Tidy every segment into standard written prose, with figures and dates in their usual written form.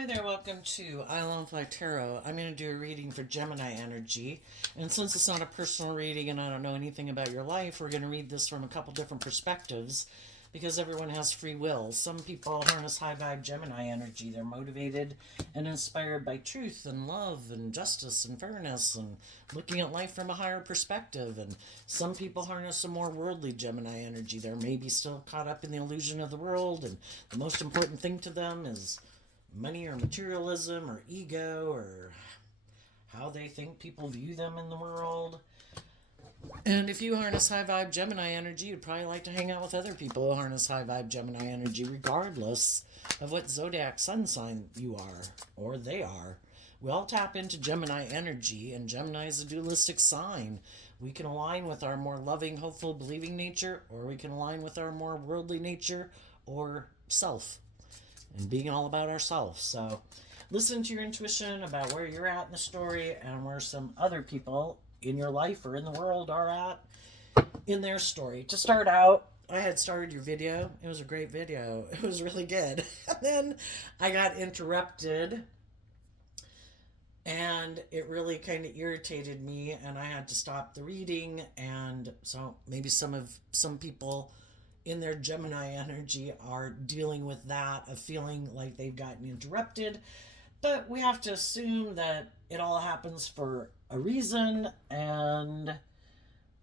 Hi there, welcome to I Love Fly Tarot. I'm going to do a reading for Gemini energy. And since it's not a personal reading and I don't know anything about your life, we're going to read this from a couple different perspectives because everyone has free will. Some people harness high vibe Gemini energy. They're motivated and inspired by truth and love and justice and fairness and looking at life from a higher perspective. And some people harness a more worldly Gemini energy. They're maybe still caught up in the illusion of the world, and the most important thing to them is money or materialism or ego or how they think people view them in the world. And if you harness high vibe Gemini energy, you'd probably like to hang out with other people who harness high vibe Gemini energy, regardless of what zodiac sun sign you are or they are. We all tap into Gemini energy, and Gemini is a dualistic sign. We can align with our more loving, hopeful, believing nature, or we can align with our more worldly nature or self and being all about ourselves. So listen to your intuition about where you're at in the story and where some other people in your life or in the world are at in their story. To start out, I had started your video. It was a great video. It was really good. And then I got interrupted and it really kind of irritated me and I had to stop the reading. And so maybe some people in their Gemini energy are dealing with that, of feeling like they've gotten interrupted. But we have to assume that it all happens for a reason, and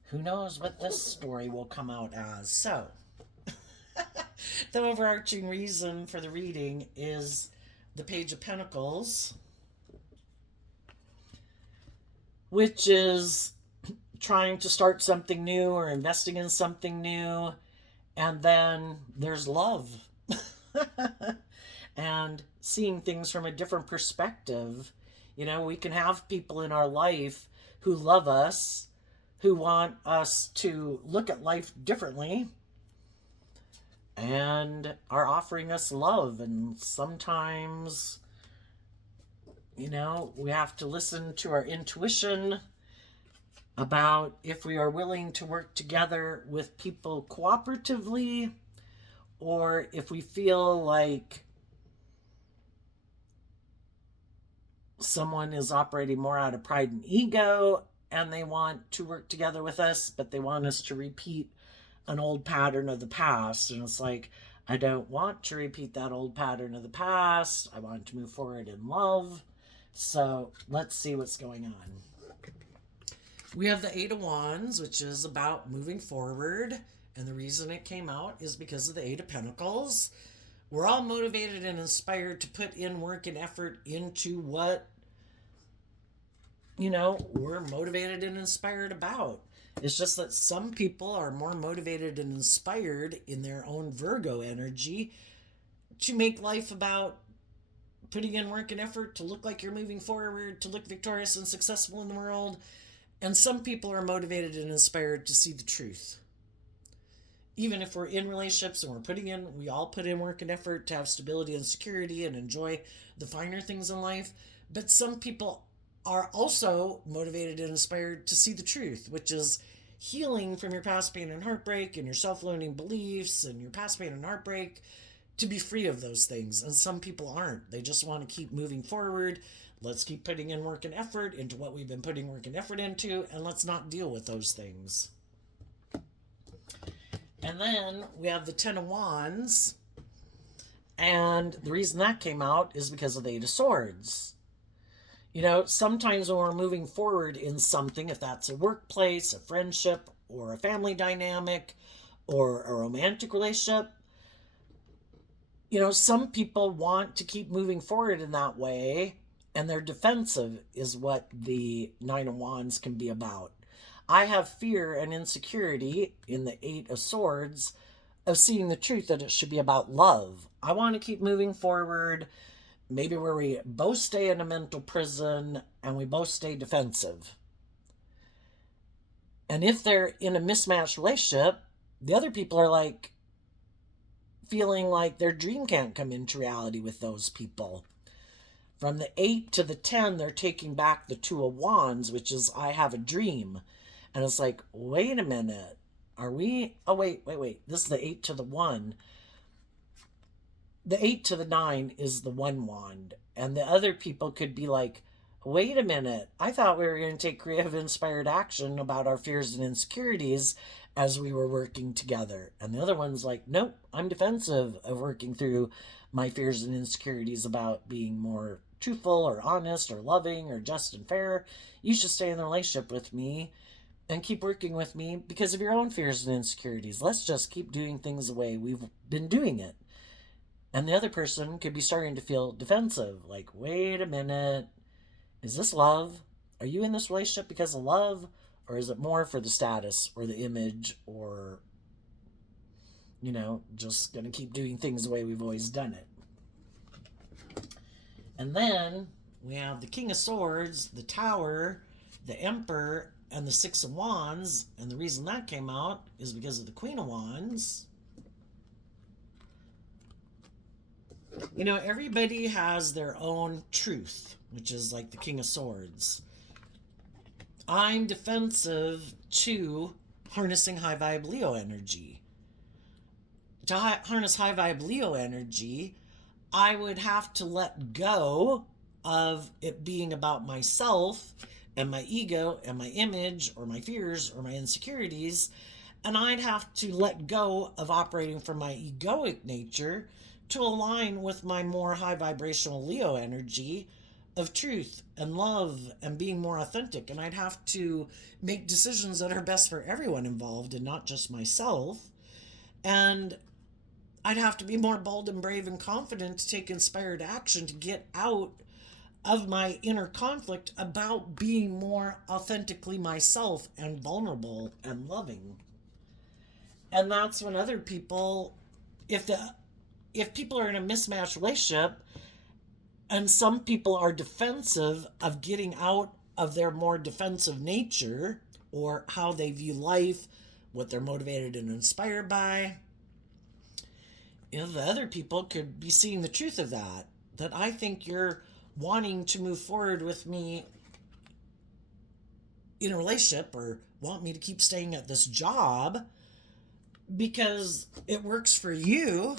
who knows what this story will come out as. So, the overarching reason for the reading is the Page of Pentacles, which is trying to start something new or investing in something new. And then there's love and seeing things from a different perspective. You know, we can have people in our life who love us, who want us to look at life differently and are offering us love. And sometimes, you know, we have to listen to our intuition about if we are willing to work together with people cooperatively, or if we feel like someone is operating more out of pride and ego and they want to work together with us, but they want us to repeat an old pattern of the past. And it's like, I don't want to repeat that old pattern of the past. I want to move forward in love. So let's see what's going on. We have the Eight of Wands, which is about moving forward. And the reason it came out is because of the Eight of Pentacles. We're all motivated and inspired to put in work and effort into what, you know, we're motivated and inspired about. It's just that some people are more motivated and inspired in their own Virgo energy to make life about putting in work and effort, to look like you're moving forward, to look victorious and successful in the world. And some people are motivated and inspired to see the truth. Even if we're in relationships and we all put in work and effort to have stability and security and enjoy the finer things in life. But some people are also motivated and inspired to see the truth, which is healing from your past pain and heartbreak and your self-loathing beliefs and your past pain and heartbreak, to be free of those things. And some people aren't. They just want to keep moving forward. Let's keep putting in work and effort into what we've been putting work and effort into, and let's not deal with those things. And then we have the Ten of Wands, and the reason that came out is because of the Eight of Swords. You know, sometimes when we're moving forward in something, if that's a workplace, a friendship, or a family dynamic, or a romantic relationship, you know, some people want to keep moving forward in that way, and they're defensive is what the Nine of Wands can be about. I have fear and insecurity in the Eight of Swords of seeing the truth that it should be about love. I want to keep moving forward, maybe where we both stay in a mental prison and we both stay defensive. And if they're in a mismatched relationship, the other people are like feeling like their dream can't come into reality with those people. From the 8 to the 10, they're taking back the Two of Wands, which is I have a dream. And it's like, wait a minute. Are we... Oh, wait. This is the 8 to the 1. the 8 to the 9 is the one wand. And the other people could be like, wait a minute, I thought we were going to take creative inspired action about our fears and insecurities as we were working together. And the other one's like, nope, I'm defensive of working through my fears and insecurities about being more truthful or honest or loving or just and fair. You should stay in the relationship with me and keep working with me because of your own fears and insecurities. Let's just keep doing things the way we've been doing it. And the other person could be starting to feel defensive, like, wait a minute, is this love? Are you in this relationship because of love? Or is it more for the status or the image or, just going to keep doing things the way we've always done it? And then we have the King of Swords, the Tower, the Emperor, and the Six of Wands. And the reason that came out is because of the Queen of Wands. Everybody has their own truth, which is like the King of Swords. I'm defensive to harnessing high vibe Leo energy. To harness high vibe Leo energy, I would have to let go of it being about myself and my ego and my image or my fears or my insecurities. And I'd have to let go of operating from my egoic nature to align with my more high vibrational Leo energy of truth and love and being more authentic. And I'd have to make decisions that are best for everyone involved and not just myself. And I'd have to be more bold and brave and confident to take inspired action to get out of my inner conflict about being more authentically myself and vulnerable and loving. And that's when other people, if people are in a mismatched relationship and some people are defensive of getting out of their more defensive nature or how they view life, what they're motivated and inspired by, the other people could be seeing the truth of that I think you're wanting to move forward with me in a relationship or want me to keep staying at this job because it works for you.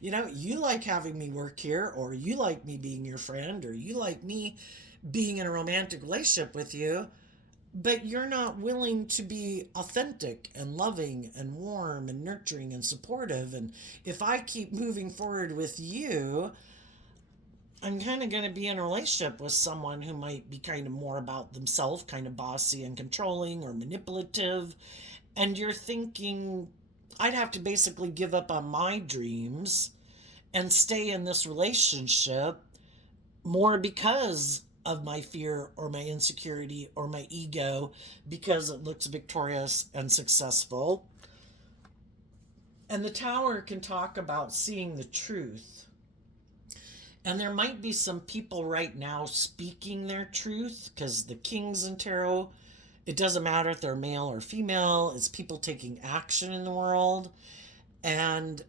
You like having me work here, or you like me being your friend, or you like me being in a romantic relationship with you, but you're not willing to be authentic and loving and warm and nurturing and supportive. And if I keep moving forward with you, I'm kind of going to be in a relationship with someone who might be kind of more about themselves, kind of bossy and controlling or manipulative. And you're thinking, I'd have to basically give up on my dreams and stay in this relationship more because of my fear or my insecurity or my ego, because it looks victorious and successful. And the Tower can talk about seeing the truth. And there might be some people right now speaking their truth, because the Kings in Tarot, it doesn't matter if they're male or female, it's people taking action in the world. And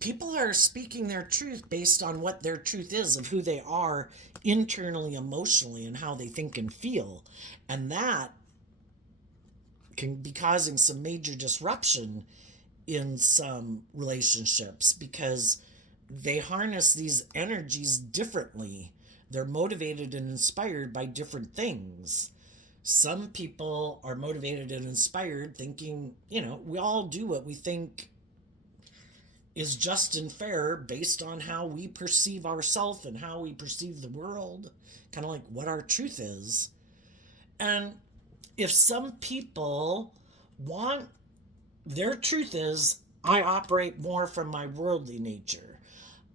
people are speaking their truth based on what their truth is of who they are internally, emotionally, and how they think and feel. And that can be causing some major disruption in some relationships because they harness these energies differently. They're motivated and inspired by different things. Some people are motivated and inspired thinking, we all do what we think is just and fair based on how we perceive ourselves and how we perceive the world, kind of like what our truth is. And if some people want, their truth is, I operate more from my worldly nature.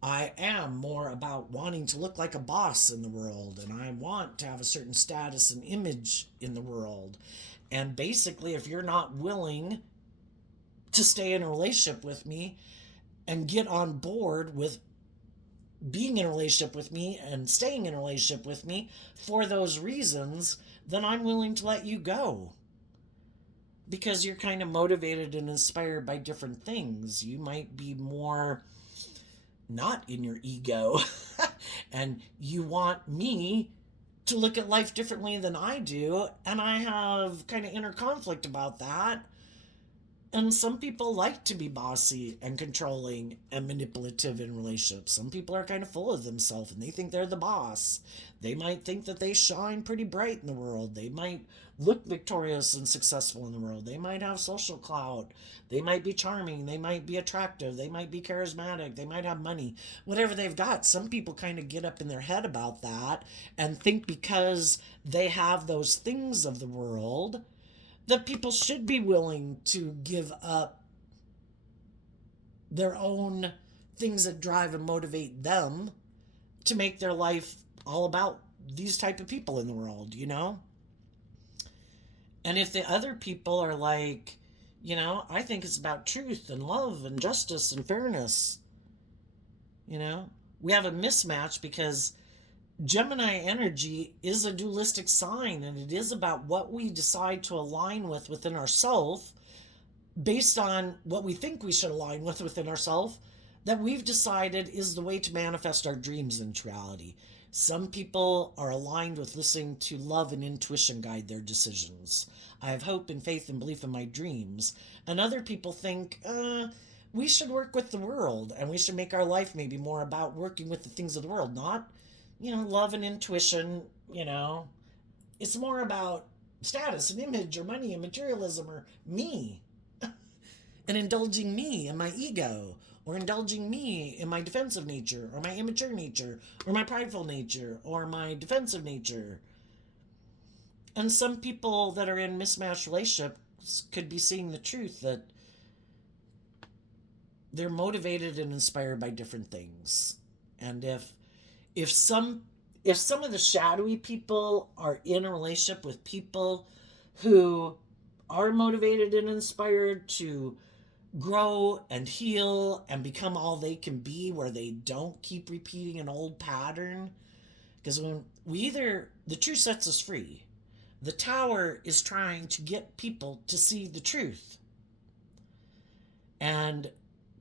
I am more about wanting to look like a boss in the world, and I want to have a certain status and image in the world. And basically, if you're not willing to stay in a relationship with me and get on board with being in a relationship with me and staying in a relationship with me for those reasons, then I'm willing to let you go. Because you're kind of motivated and inspired by different things. You might be more not in your ego and you want me to look at life differently than I do, and I have kind of inner conflict about that. And some people like to be bossy and controlling and manipulative in relationships. Some people are kind of full of themselves and they think they're the boss. They might think that they shine pretty bright in the world. They might look victorious and successful in the world. They might have social clout. They might be charming. They might be attractive. They might be charismatic. They might have money. Whatever they've got, some people kind of get up in their head about that and think because they have those things of the world that people should be willing to give up their own things that drive and motivate them to make their life all about these type of people in the world, you know? And if the other people are like, I think it's about truth and love and justice and fairness, we have a mismatch because Gemini energy is a dualistic sign, and it is about what we decide to align with within ourselves based on what we think we should align with within ourselves that we've decided is the way to manifest our dreams into reality. Some people are aligned with listening to love and intuition guide their decisions. I have hope and faith and belief in my dreams. And other people think, we should work with the world and we should make our life maybe more about working with the things of the world, not, love and intuition, It's more about status and image or money and materialism or me and indulging me and my ego, or indulging me in my defensive nature or my immature nature or my prideful nature or my defensive nature. And some people that are in mismatched relationships could be seeing the truth that they're motivated and inspired by different things. And if some of the shadowy people are in a relationship with people who are motivated and inspired to grow and heal and become all they can be, where they don't keep repeating an old pattern, because when the truth sets us free. The tower is trying to get people to see the truth, and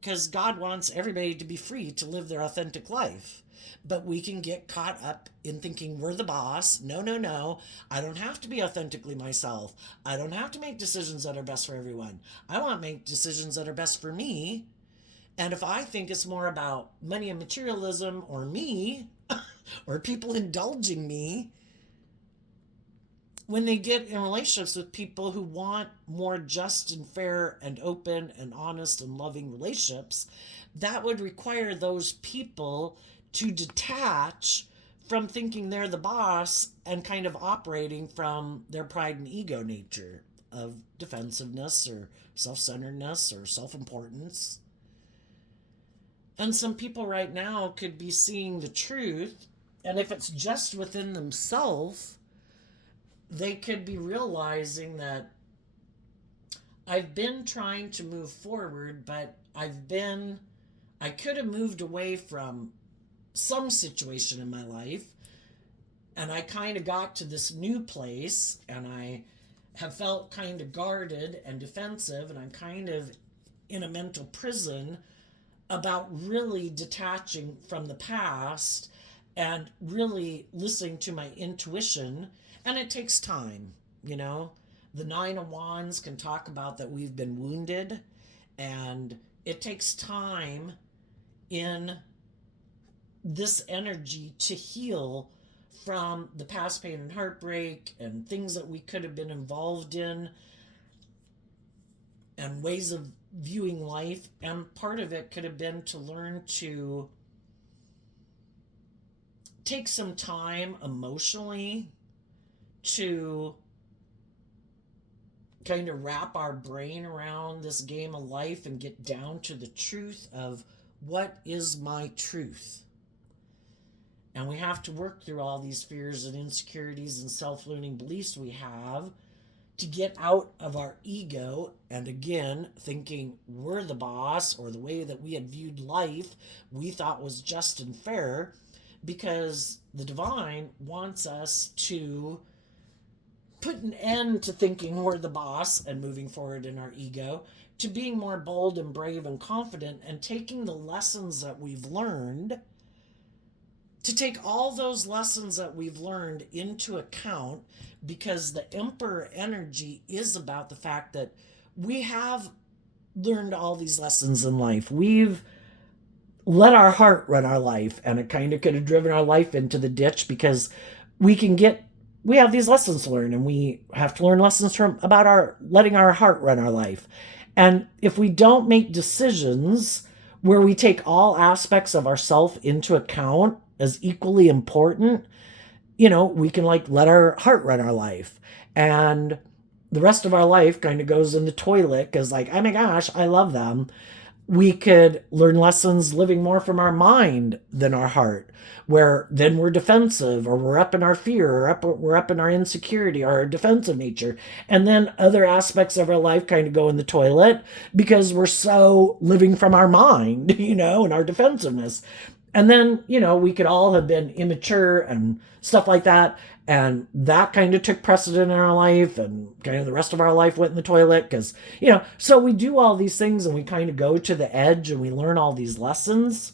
because God wants everybody to be free to live their authentic life. But we can get caught up in thinking we're the boss. No. I don't have to be authentically myself. I don't have to make decisions that are best for everyone. I want to make decisions that are best for me. And if I think it's more about money and materialism or me or people indulging me, when they get in relationships with people who want more just and fair and open and honest and loving relationships, that would require those people to detach from thinking they're the boss and kind of operating from their pride and ego nature of defensiveness or self-centeredness or self-importance. And some people right now could be seeing the truth, and if it's just within themselves, they could be realizing that I've been trying to move forward, but I could have moved away from some situation in my life, and I kind of got to this new place, and I have felt kind of guarded and defensive, and I'm kind of in a mental prison about really detaching from the past and really listening to my intuition. And it takes time, The Nine of Wands can talk about that we've been wounded, and it takes time in this energy to heal from the past pain and heartbreak and things that we could have been involved in and ways of viewing life. And part of it could have been to learn to take some time emotionally to kind of wrap our brain around this game of life and get down to the truth of what is my truth. And we have to work through all these fears and insecurities and self-limiting beliefs we have to get out of our ego and, again, thinking we're the boss, or the way that we had viewed life we thought was just and fair, because the divine wants us to put an end to thinking we're the boss and moving forward in our ego, to being more bold and brave and confident and taking the lessons that we've learned, to take all those lessons that we've learned into account, because the Emperor energy is about the fact that we have learned all these lessons in life. We've let our heart run our life, and it kind of could have driven our life into the ditch because we can get we have these lessons to learn, and we have to learn lessons from about our letting our heart run our life. And if we don't make decisions where we take all aspects of ourself into account as equally important, we can like let our heart run our life. And the rest of our life kind of goes in the toilet because, like, oh my gosh, I love them. We could learn lessons living more from our mind than our heart, where then we're defensive, or we're up in our fear, or we're up in our insecurity or our defensive nature. And then other aspects of our life kind of go in the toilet because we're so living from our mind, and our defensiveness. And then, we could all have been immature and stuff like that. And that kind of took precedent in our life, and kind of the rest of our life went in the toilet because, so we do all these things and we kind of go to the edge and we learn all these lessons.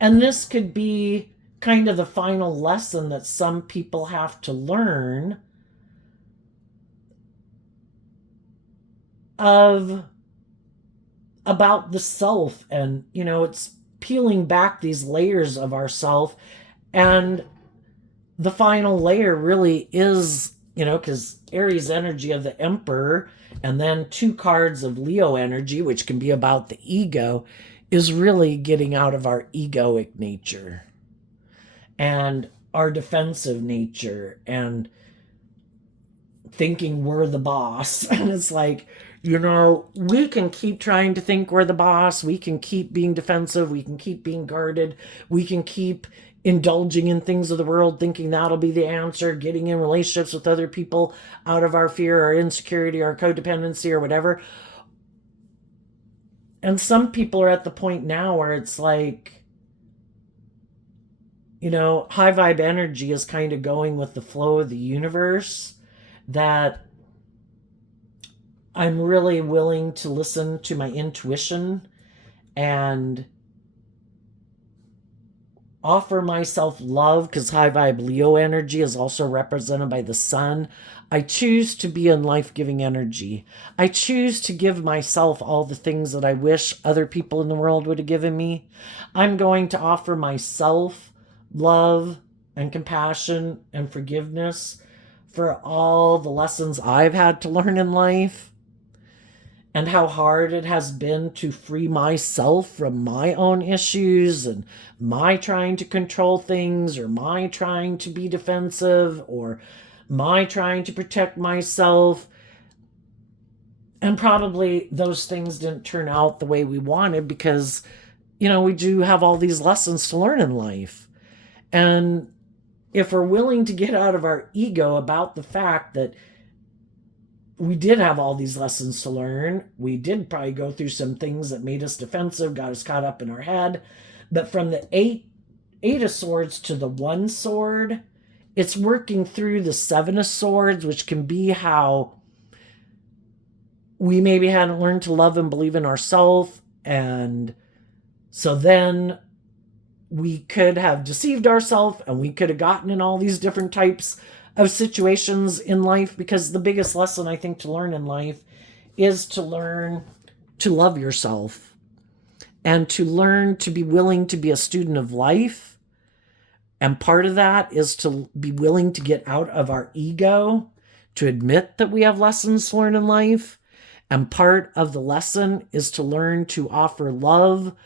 And this could be kind of the final lesson that some people have to learn about the self. And, it's peeling back these layers of ourself. And the final layer really is, because Aries energy of the Emperor, and then 2 cards of Leo energy, which can be about the ego, is really getting out of our egoic nature and our defensive nature and thinking we're the boss. And it's like, we can keep trying to think we're the boss. We can keep being defensive. We can keep being guarded. We can keep indulging in things of the world, thinking that'll be the answer, getting in relationships with other people out of our fear or insecurity or codependency or whatever. And some people are at the point now where it's like, high vibe energy is kind of going with the flow of the universe, that I'm really willing to listen to my intuition and offer myself love, because high vibe Leo energy is also represented by the sun. I choose to be in life-giving energy. I choose to give myself all the things that I wish other people in the world would have given me. I'm going to offer myself love and compassion and forgiveness for all the lessons I've had to learn in life, and how hard it has been to free myself from my own issues and my trying to control things, or my trying to be defensive, or my trying to protect myself. And probably those things didn't turn out the way we wanted because, we do have all these lessons to learn in life. And if we're willing to get out of our ego about the fact that we did have all these lessons to learn, we did probably go through some things that made us defensive, got us caught up in our head. But from the eight of swords to the 1 sword, it's working through the 7 of swords, which can be how we maybe hadn't learned to love and believe in ourselves. And so then we could have deceived ourselves, and we could have gotten in all these different types of situations in life, because the biggest lesson I think to learn in life is to learn to love yourself, and to learn to be willing to be a student of life. And part of that is to be willing to get out of our ego, to admit that we have lessons to learn in life. And part of the lesson is to learn to offer love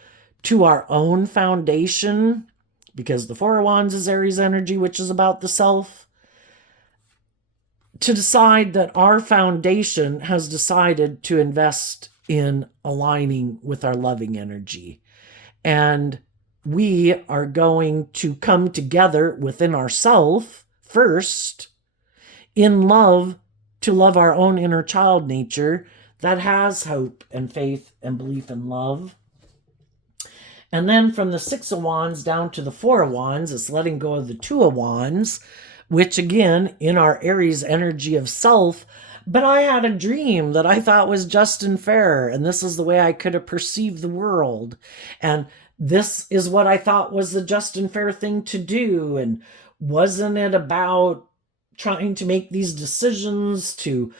to our own foundation, because the 4 of Wands is Aries energy, which is about the self. To decide that our foundation has decided to invest in aligning with our loving energy. And we are going to come together within ourselves first in love, to love our own inner child nature that has hope and faith and belief in love. And then from the 6 of Wands down to the 4 of Wands, it's letting go of the 2 of Wands, which again, in our Aries energy of self. But I had a dream that I thought was just and fair, and this is the way I could have perceived the world. And this is what I thought was the just and fair thing to do. And wasn't it about trying to make these decisions to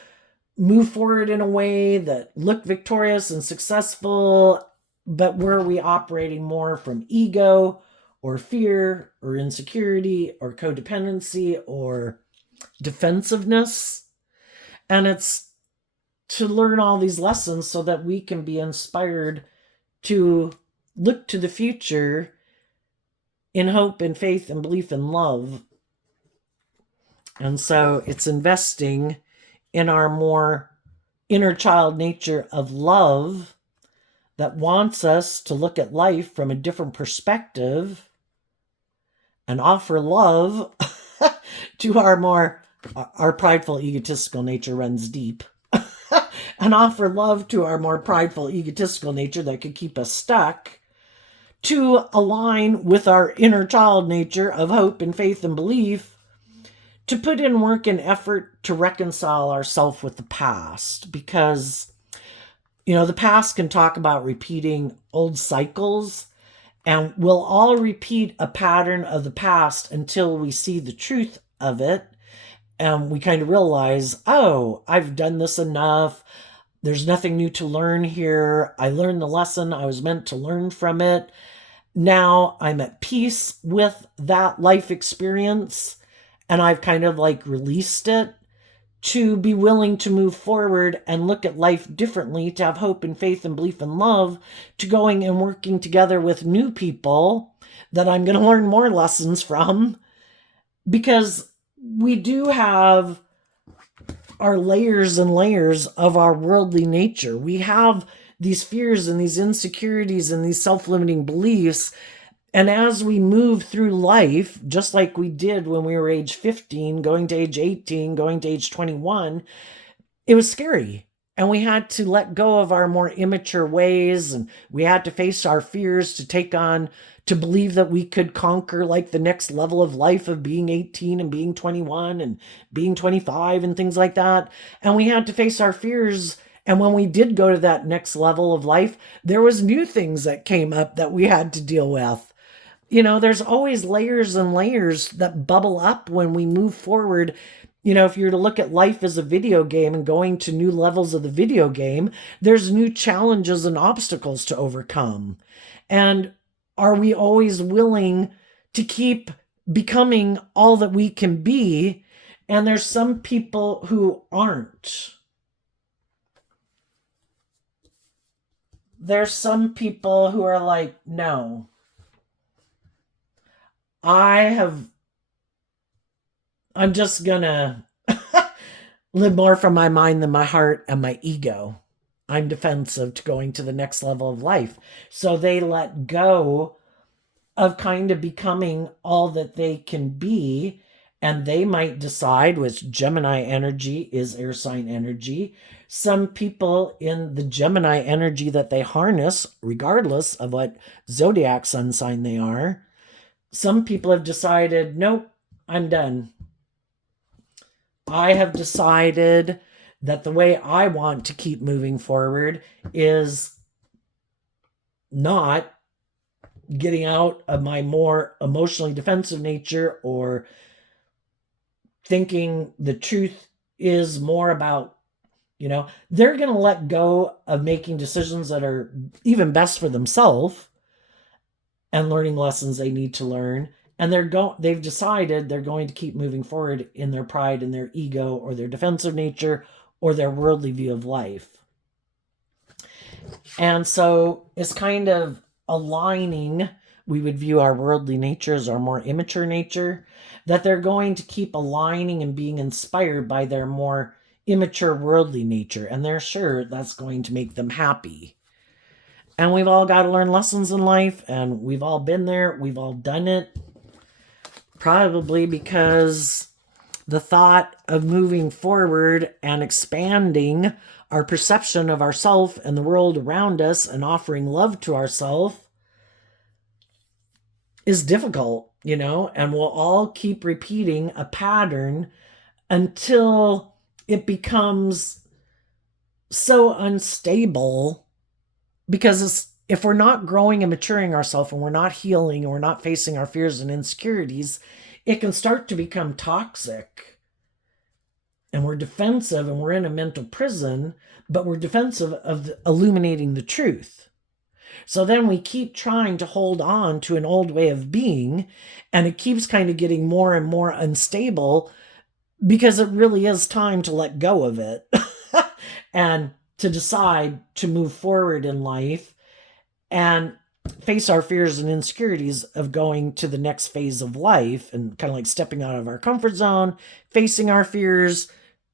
move forward in a way that look victorious and successful, but were we operating more from ego or fear or insecurity or codependency or defensiveness? And it's to learn all these lessons so that we can be inspired to look to the future in hope and faith and belief and love. And so it's investing in our more inner child nature of love that wants us to look at life from a different perspective and offer love to our prideful egotistical nature runs deep and offer love to our more prideful egotistical nature that could keep us stuck, to align with our inner child nature of hope and faith and belief, to put in work and effort to reconcile ourselves with the past. Because, the past can talk about repeating old cycles, and we'll all repeat a pattern of the past until we see the truth of it. And we kind of realize, oh, I've done this enough. There's nothing new to learn here. I learned the lesson I was meant to learn from it. Now I'm at peace with that life experience, and I've kind of like released it to be willing to move forward and look at life differently, to have hope and faith and belief and love, to going and working together with new people that I'm going to learn more lessons from, because we do have our layers and layers of our worldly nature. We have these fears and these insecurities and these self-limiting beliefs. And as we move through life, just like we did when we were age 15, going to age 18, going to age 21, it was scary. And we had to let go of our more immature ways, and we had to face our fears to believe that we could conquer like the next level of life of being 18 and being 21 and being 25 and things like that. And we had to face our fears. And when we did go to that next level of life, there was new things that came up that we had to deal with. There's always layers and layers that bubble up when we move forward. If you're to look at life as a video game and going to new levels of the video game, there's new challenges and obstacles to overcome. And are we always willing to keep becoming all that we can be? And there's some people who aren't. There's some people who are like, no, I'm just gonna live more from my mind than my heart and my ego. I'm defensive to going to the next level of life. So they let go of kind of becoming all that they can be. And they might decide, which Gemini energy is air sign energy. Some people in the Gemini energy that they harness, regardless of what zodiac sun sign they are, some people have decided, nope, I'm done. I have decided that the way I want to keep moving forward is not getting out of my more emotionally defensive nature, or thinking the truth is more about, they're going to let go of making decisions that are even best for themselves and learning lessons they need to learn. And they've decided they're going to keep moving forward in their pride and their ego or their defensive nature or their worldly view of life. And so it's kind of aligning. We would view our worldly nature as our more immature nature, that they're going to keep aligning and being inspired by their more immature worldly nature. And they're sure that's going to make them happy. And we've all got to learn lessons in life, and we've all been there. We've all done it. Probably because the thought of moving forward and expanding our perception of ourselves and the world around us and offering love to ourselves is difficult, and we'll all keep repeating a pattern until it becomes so unstable. Because if we're not growing and maturing ourselves, and we're not healing, and we're not facing our fears and insecurities, it can start to become toxic. and we're defensive and we're in a mental prison, but we're defensive of illuminating the truth. So then we keep trying to hold on to an old way of being, and it keeps kind of getting more and more unstable because it really is time to let go of it and to decide to move forward in life and face our fears and insecurities of going to the next phase of life, and kind of like stepping out of our comfort zone, facing our fears,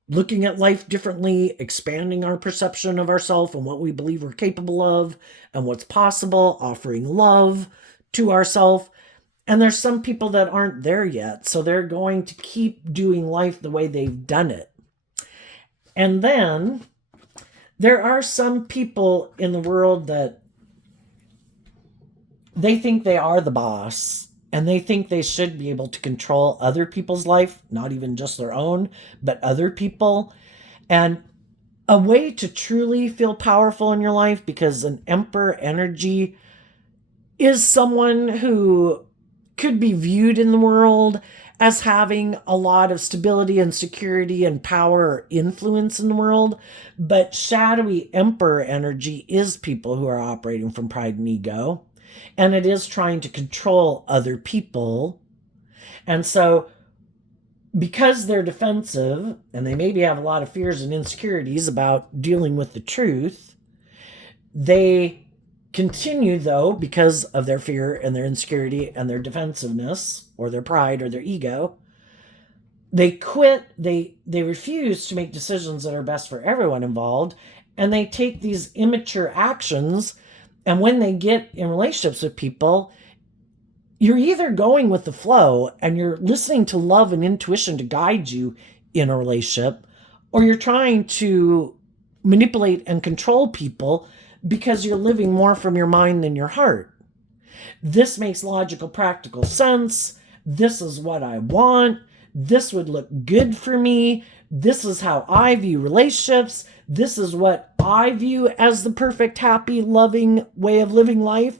looking at life differently, expanding our perception of ourselves and what we believe we're capable of and what's possible, offering love to ourselves. And there's some people that aren't there yet, so they're going to keep doing life the way they've done it. And then there are some people in the world that they think they are the boss, and they think they should be able to control other people's life, not even just their own, but other people. And a way to truly feel powerful in your life, because an emperor energy is someone who could be viewed in the world as having a lot of stability and security and power or influence in the world. But shadowy emperor energy is people who are operating from pride and ego, and it is trying to control other people. And so because they're defensive and they maybe have a lot of fears and insecurities about dealing with the truth, they continue, though, because of their fear and their insecurity and their defensiveness or their pride or their ego, they quit. They refuse to make decisions that are best for everyone involved, and they take these immature actions. And when they get in relationships with people, you're either going with the flow and you're listening to love and intuition to guide you in a relationship, or you're trying to manipulate and control people because you're living more from your mind than your heart. This makes logical, practical sense. This is what I want. This would look good for me. This is how I view relationships. This is what I view as the perfect, happy, loving way of living life.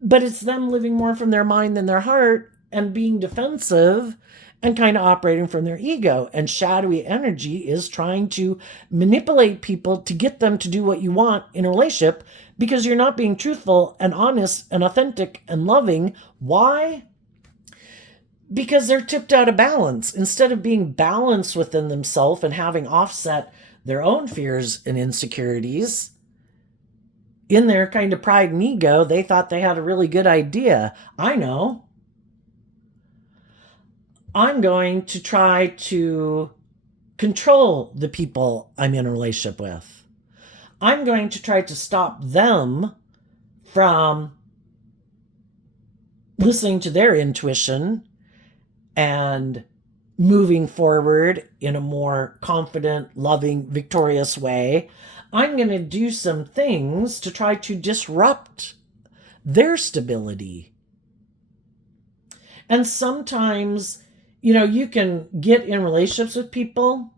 But it's them living more from their mind than their heart and being defensive and kind of operating from their ego. And shadowy energy is trying to manipulate people to get them to do what you want in a relationship, because you're not being truthful and honest and authentic and loving. Why? Because they're tipped out of balance. Instead of being balanced within themselves and having offset their own fears and insecurities, in their kind of pride and ego, they thought they had a really good idea. I know. I'm going to try to control the people I'm in a relationship with. I'm going to try to stop them from listening to their intuition and moving forward in a more confident, loving, victorious way. I'm going to do some things to try to disrupt their stability. And sometimes, you can get in relationships with people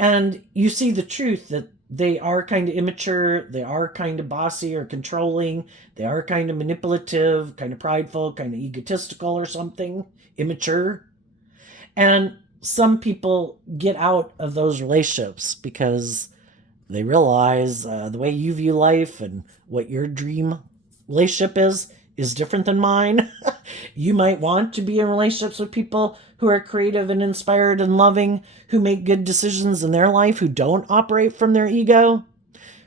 and you see the truth that they are kind of immature, they are kind of bossy or controlling, they are kind of manipulative, kind of prideful, kind of egotistical or something, immature. And some people get out of those relationships because they realize the way you view life and what your dream relationship is different than mine. You might want to be in relationships with people who are creative and inspired and loving, who make good decisions in their life, who don't operate from their ego,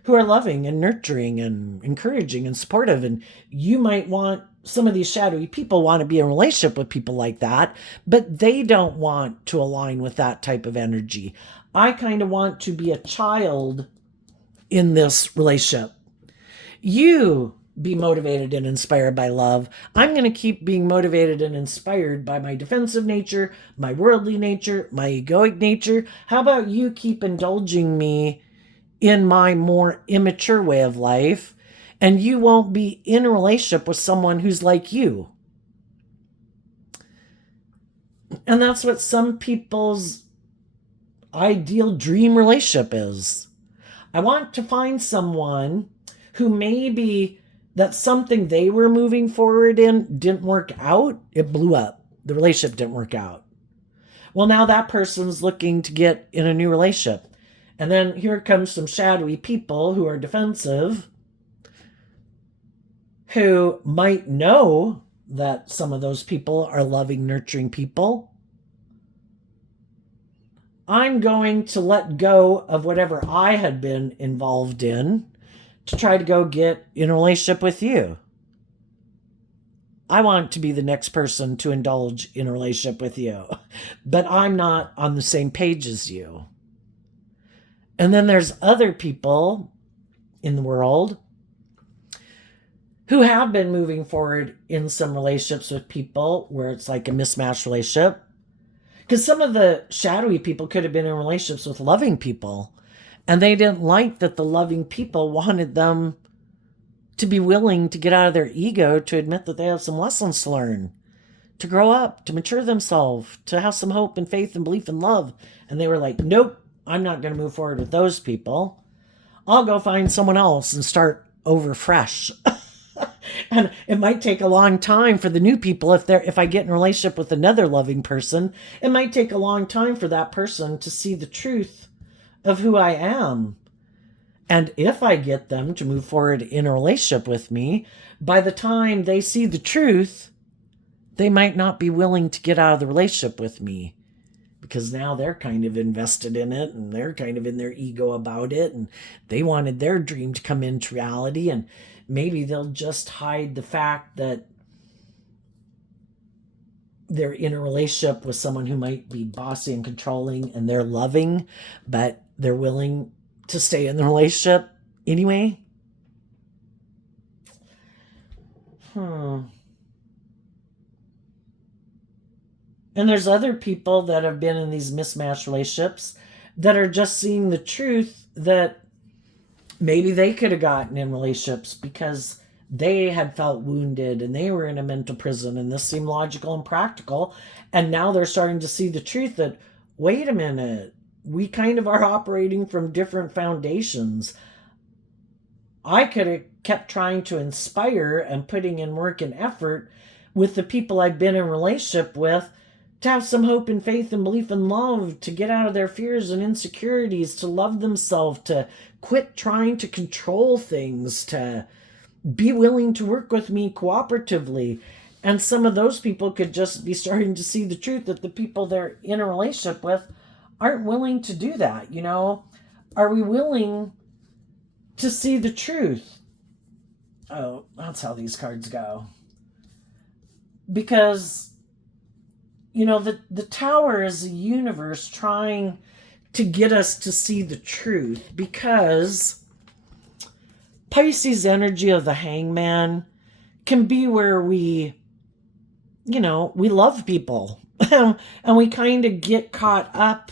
who are loving and nurturing and encouraging and supportive. And you might want, some of these shadowy people want to be in a relationship with people like that, but they don't want to align with that type of energy. I kind of want to be a child in this relationship. You be motivated and inspired by love. I'm going to keep being motivated and inspired by my defensive nature, my worldly nature, my egoic nature. How about you keep indulging me in my more immature way of life, and you won't be in a relationship with someone who's like you? And that's what some people's ideal dream relationship is. I want to find someone who maybe that something they were moving forward in didn't work out. It blew up. The relationship didn't work out. Well, now that person's looking to get in a new relationship. And then here comes some shadowy people who are defensive, who might know that some of those people are loving, nurturing people. I'm going to let go of whatever I had been involved in to try to go get in a relationship with you. I want to be the next person to indulge in a relationship with you, but I'm not on the same page as you. And then there's other people in the world who have been moving forward in some relationships with people where it's like a mismatched relationship. Because some of the shadowy people could have been in relationships with loving people, and they didn't like that the loving people wanted them to be willing to get out of their ego, to admit that they have some lessons to learn, to grow up, to mature themselves, to have some hope and faith and belief and love. And they were like, nope, I'm not going to move forward with those people. I'll go find someone else and start over fresh. And it might take a long time for the new people. If I get in a relationship with another loving person, it might take a long time for that person to see the truth of who I am. And if I get them to move forward in a relationship with me, by the time they see the truth, they might not be willing to get out of the relationship with me, because now they're kind of invested in it and they're kind of in their ego about it, and they wanted their dream to come into reality. And maybe they'll just hide the fact that they're in a relationship with someone who might be bossy and controlling, and they're loving, but they're willing to stay in the relationship anyway. And there's other people that have been in these mismatched relationships that are just seeing the truth that maybe they could have gotten in relationships because they had felt wounded and they were in a mental prison, and this seemed logical and practical. And now they're starting to see the truth that, wait a minute, we kind of are operating from different foundations. I could have kept trying to inspire and putting in work and effort with the people I've been in relationship with, to have some hope and faith and belief and love, to get out of their fears and insecurities, to love themselves, to quit trying to control things, to be willing to work with me cooperatively. And some of those people could just be starting to see the truth that the people they're in a relationship with aren't willing to do that. Are we willing to see the truth? Oh, that's how these cards go. Because the tower is a universe trying to get us to see the truth, because Pisces energy of the hangman can be where we love people and we kind of get caught up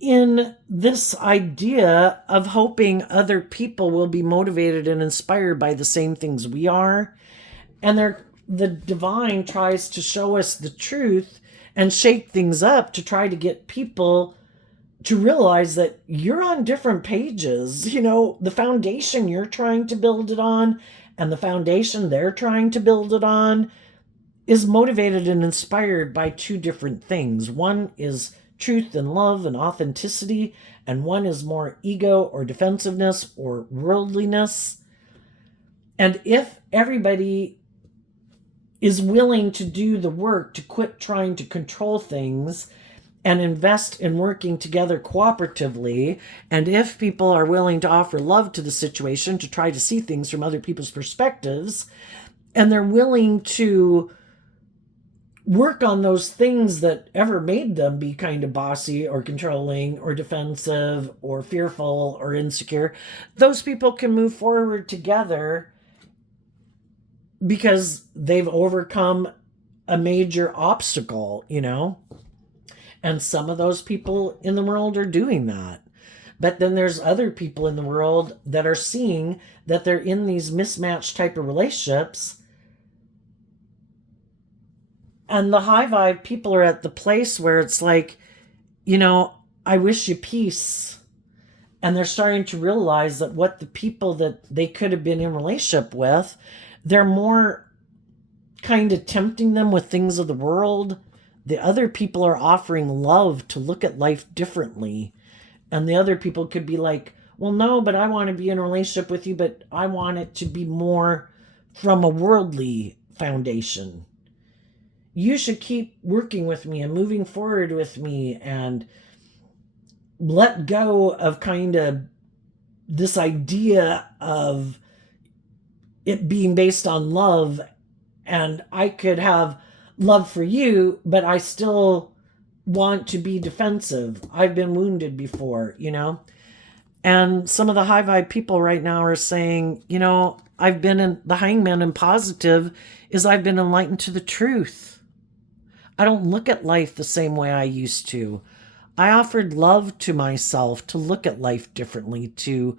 in this idea of hoping other people will be motivated and inspired by the same things we are. And the divine tries to show us the truth and shake things up to try to get people to realize that you're on different pages. The foundation you're trying to build it on and the foundation they're trying to build it on is motivated and inspired by two different things. One is truth and love and authenticity, and one is more ego or defensiveness or worldliness. And if everybody is willing to do the work to quit trying to control things and invest in working together cooperatively, and if people are willing to offer love to the situation, to try to see things from other people's perspectives, and they're willing to work on those things that ever made them be kind of bossy or controlling or defensive or fearful or insecure, those people can move forward together because they've overcome a major obstacle, And some of those people in the world are doing that. But then there's other people in the world that are seeing that they're in these mismatched type of relationships. And the high vibe people are at the place where it's like, I wish you peace. And they're starting to realize that what the people that they could have been in relationship with, they're more kind of tempting them with things of the world, the other people are offering love to look at life differently. And the other people could be like, well, no, but I want to be in a relationship with you, but I want it to be more from a worldly foundation. You should keep working with me and moving forward with me and let go of kind of this idea of it being based on love. And I could have love for you, but I still want to be defensive. I've been wounded before, you know? And some of the high vibe people right now are saying, you know, I've been in the hangman and positive is I've been enlightened to the truth. I don't look at life the same way I used to. I offered love to myself to look at life differently, to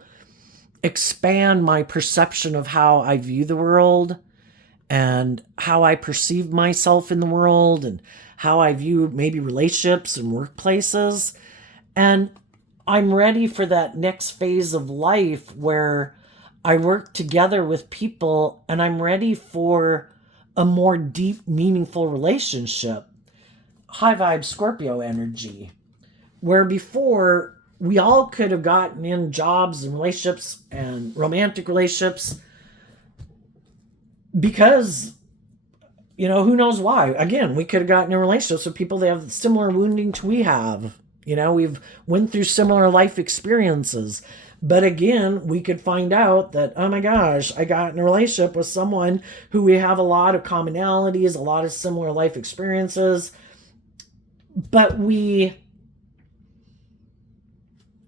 expand my perception of how I view the world and how I perceive myself in the world and how I view maybe relationships and workplaces. And I'm ready for that next phase of life where I work together with people and I'm ready for a more deep, meaningful relationship. High vibe Scorpio energy, where before we all could have gotten in jobs and relationships and romantic relationships because, you know, who knows why. Again, we could have gotten in relationships with people that have similar wounding to we have. You know, we've went through similar life experiences. But again, we could find out that, oh my gosh, I got in a relationship with someone who we have a lot of commonalities, a lot of similar life experiences. But we,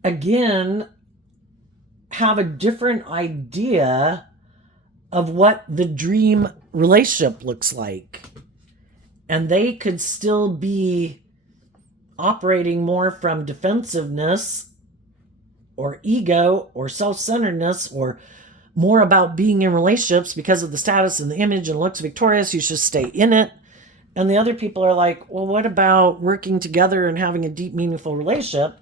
again, have a different idea of what the dream relationship looks like. And they could still be operating more from defensiveness or ego or self-centeredness or more about being in relationships because of the status and the image and looks victorious, you should stay in it. And the other people are like, well, what about working together and having a deep, meaningful relationship?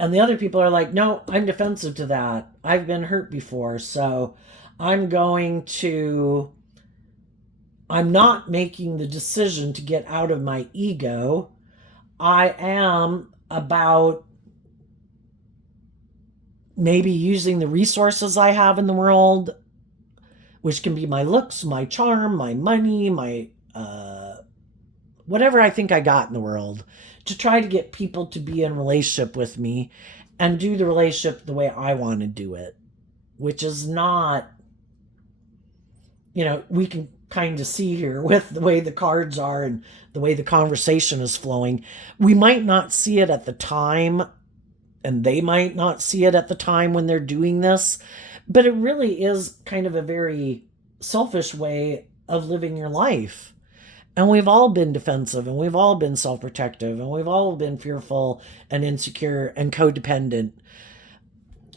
And the other people are like, no, I'm defensive to that. I've been hurt before. So I'm not making the decision to get out of my ego. I am about maybe using the resources I have in the world, which can be my looks, my charm, my money, my whatever I think I got in the world, to try to get people to be in relationship with me and do the relationship the way I want to do it, which is not, you know, we can kind of see here with the way the cards are and the way the conversation is flowing. We might not see it at the time, and they might not see it at the time when they're doing this, but it really is kind of a very selfish way of living your life. And we've all been defensive, and we've all been self-protective, and we've all been fearful and insecure and codependent.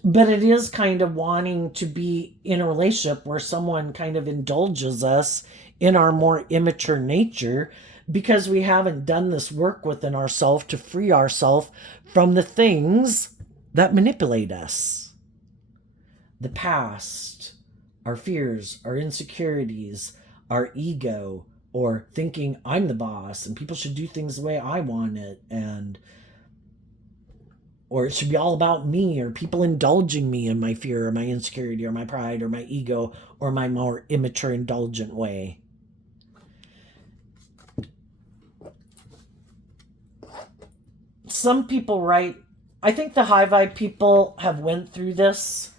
But it is kind of wanting to be in a relationship where someone kind of indulges us in our more immature nature because we haven't done this work within ourselves to free ourselves from the things that manipulate us. The past, our fears, our insecurities, our ego, or thinking I'm the boss and people should do things the way I want it, or it should be all about me, or people indulging me in my fear or my insecurity or my pride or my ego or my more immature indulgent way. Some people write, I think the high vibe people have went through this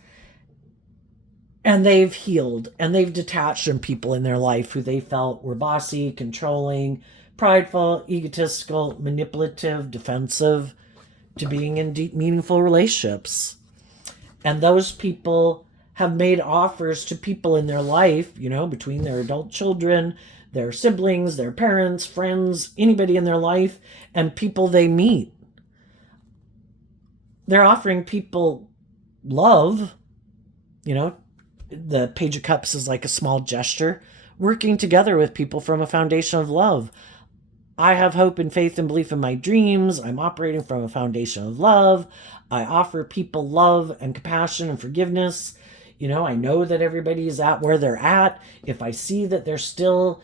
and they've healed and they've detached from people in their life who they felt were bossy, controlling, prideful, egotistical, manipulative, defensive, to being in deep, meaningful relationships. And those people have made offers to people in their life, you know, between their adult children, their siblings, their parents, friends, anybody in their life, and people they meet. They're offering people love, you know, the Page of Cups is like a small gesture, working together with people from a foundation of love. I have hope and faith and belief in my dreams. I'm operating from a foundation of love. I offer people love and compassion and forgiveness. You know, I know that everybody is at where they're at. If I see that they're still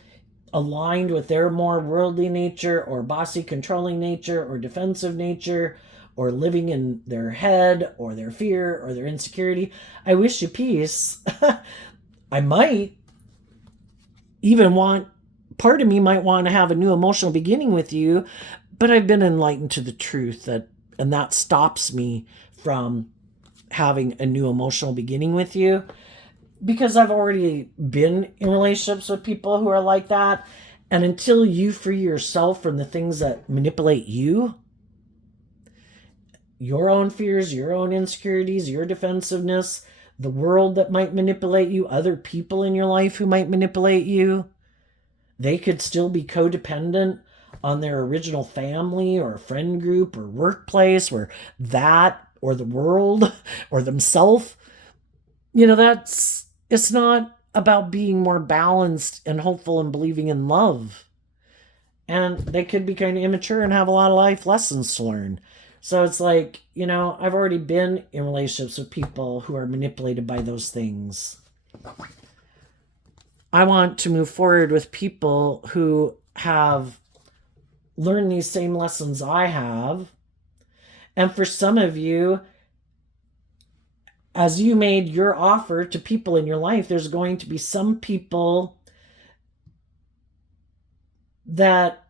aligned with their more worldly nature or bossy controlling nature or defensive nature or living in their head or their fear or their insecurity, I wish you peace. I might even want, part of me might want to have a new emotional beginning with you, but I've been enlightened to the truth and that stops me from having a new emotional beginning with you, because I've already been in relationships with people who are like that. And until you free yourself from the things that manipulate you, your own fears, your own insecurities, your defensiveness, the world that might manipulate you, other people in your life who might manipulate you, they could still be codependent on their original family or friend group or workplace or that or the world or themselves. It's not about being more balanced and hopeful and believing in love. And they could be kind of immature and have a lot of life lessons to learn. So it's like, I've already been in relationships with people who are manipulated by those things. I want to move forward with people who have learned these same lessons I have. And for some of you, as you made your offer to people in your life, there's going to be some people that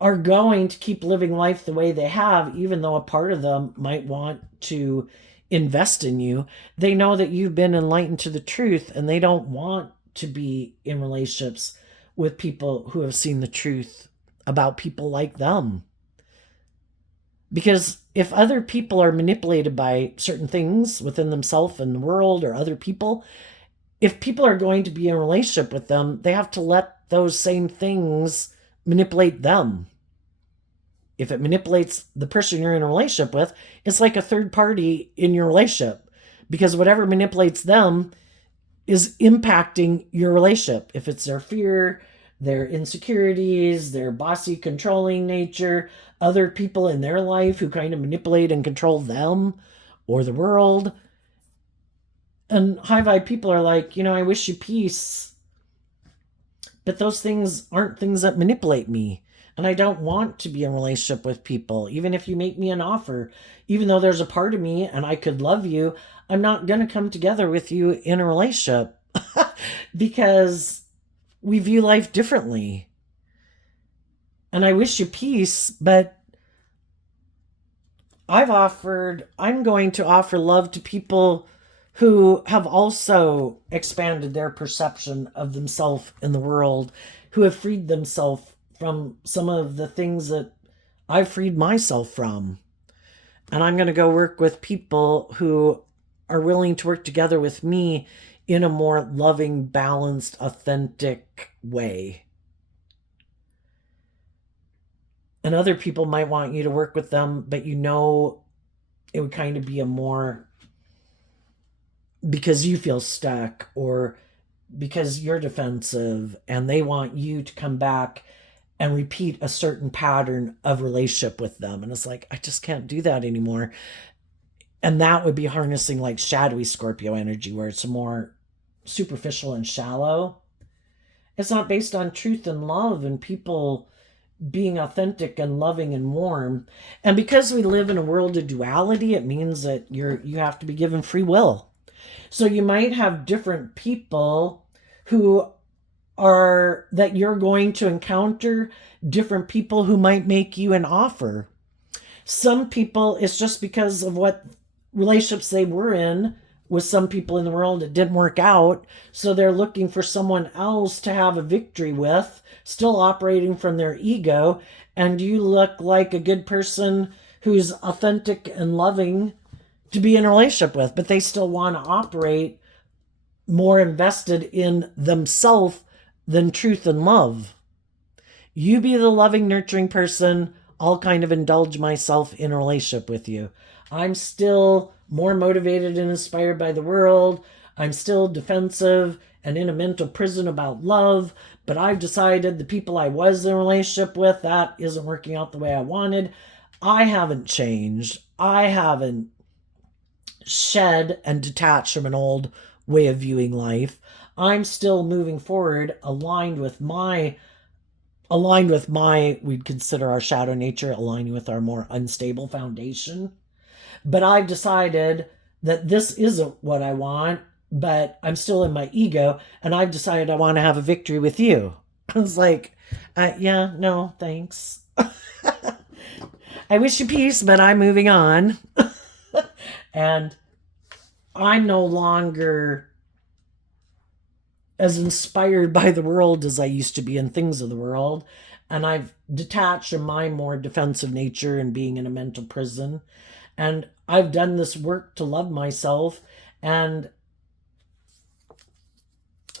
are going to keep living life the way they have, even though a part of them might want to invest in you. They know that you've been enlightened to the truth, and they don't want to be in relationships with people who have seen the truth about people like them. Because if other people are manipulated by certain things within themselves and the world or other people, if people are going to be in a relationship with them, they have to let those same things manipulate them. If it manipulates the person you're in a relationship with, it's like a third party in your relationship, because whatever manipulates them is impacting your relationship. If it's their fear, their insecurities, their bossy controlling nature, other people in their life who kind of manipulate and control them or the world. And high vibe people are like, I wish you peace, but those things aren't things that manipulate me. And I don't want to be in a relationship with people. Even if you make me an offer, even though there's a part of me and I could love you, I'm not going to come together with you in a relationship because we view life differently. And I wish you peace, but I'm going to offer love to people who have also expanded their perception of themselves in the world, who have freed themselves from some of the things that I've freed myself from. And I'm going to go work with people who are willing to work together with me in a more loving, balanced, authentic way. And other people might want you to work with them, but it would kind of be a more because you feel stuck or because you're defensive and they want you to come back and repeat a certain pattern of relationship with them. And it's like, I just can't do that anymore. And that would be harnessing like shadowy Scorpio energy, where it's more superficial and shallow. It's not based on truth and love and people being authentic and loving and warm. And because we live in a world of duality, it means that you have to be given free will. So you might have different people that you're going to encounter, different people who might make you an offer. Some people, it's just because of what relationships they were in with some people in the world, it didn't work out. So they're looking for someone else to have a victory with, still operating from their ego. And you look like a good person who's authentic and loving to be in a relationship with, but they still want to operate more invested in themselves than truth and love. You be the loving, nurturing person. I'll kind of indulge myself in a relationship with you. I'm still more motivated and inspired by the world. I'm still defensive and in a mental prison about love, but I've decided the people I was in a relationship with, that isn't working out the way I wanted. I haven't changed. I haven't shed and detached from an old way of viewing life. I'm still moving forward aligned with my, we'd consider our shadow nature, aligning with our more unstable foundation. But I've decided that this isn't what I want, but I'm still in my ego, and I've decided I want to have a victory with you. I was like, yeah, no, thanks. I wish you peace, but I'm moving on. And I'm no longer as inspired by the world as I used to be in things of the world. And I've detached from my more defensive nature and being in a mental prison. And I've done this work to love myself. And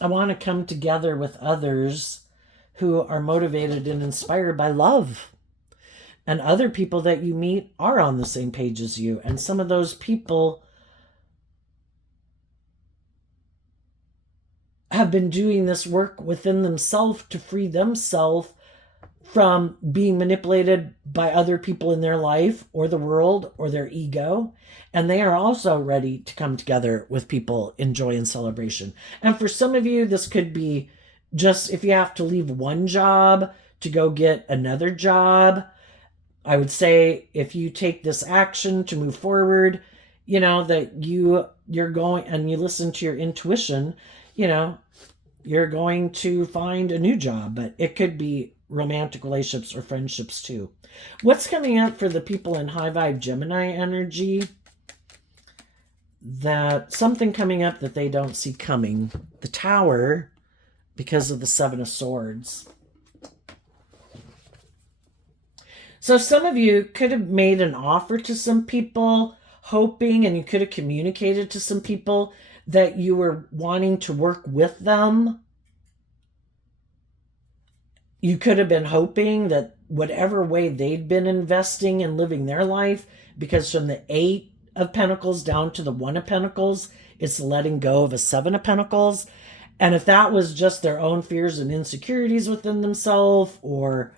I want to come together with others who are motivated and inspired by love. And other people that you meet are on the same page as you. And some of those people have been doing this work within themselves to free themselves from being manipulated by other people in their life or the world or their ego. And they are also ready to come together with people in joy and celebration. And for some of you, this could be just if you have to leave one job to go get another job. I would say if you take this action to move forward, that you're going and you listen to your intuition, you're going to find a new job. But it could be romantic relationships or friendships too. What's coming up for the people in high vibe Gemini energy? That something coming up that they don't see coming. The Tower, because of the Seven of Swords. So some of you could have made an offer to some people, hoping, and you could have communicated to some people that you were wanting to work with them. You could have been hoping that whatever way they'd been investing in living their life, because from the 8 of Pentacles down to the 1 of Pentacles, it's letting go of a 7 of Pentacles. And if that was just their own fears and insecurities within themselves, or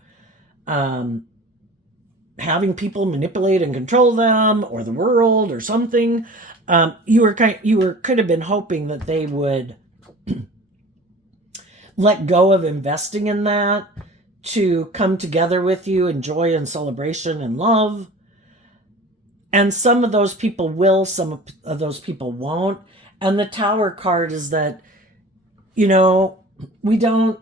having people manipulate and control them, or the world or something, you could have been hoping that they would let go of investing in that to come together with you in joy and celebration and love. And some of those people will, some of those people won't. And the Tower card is that, we don't,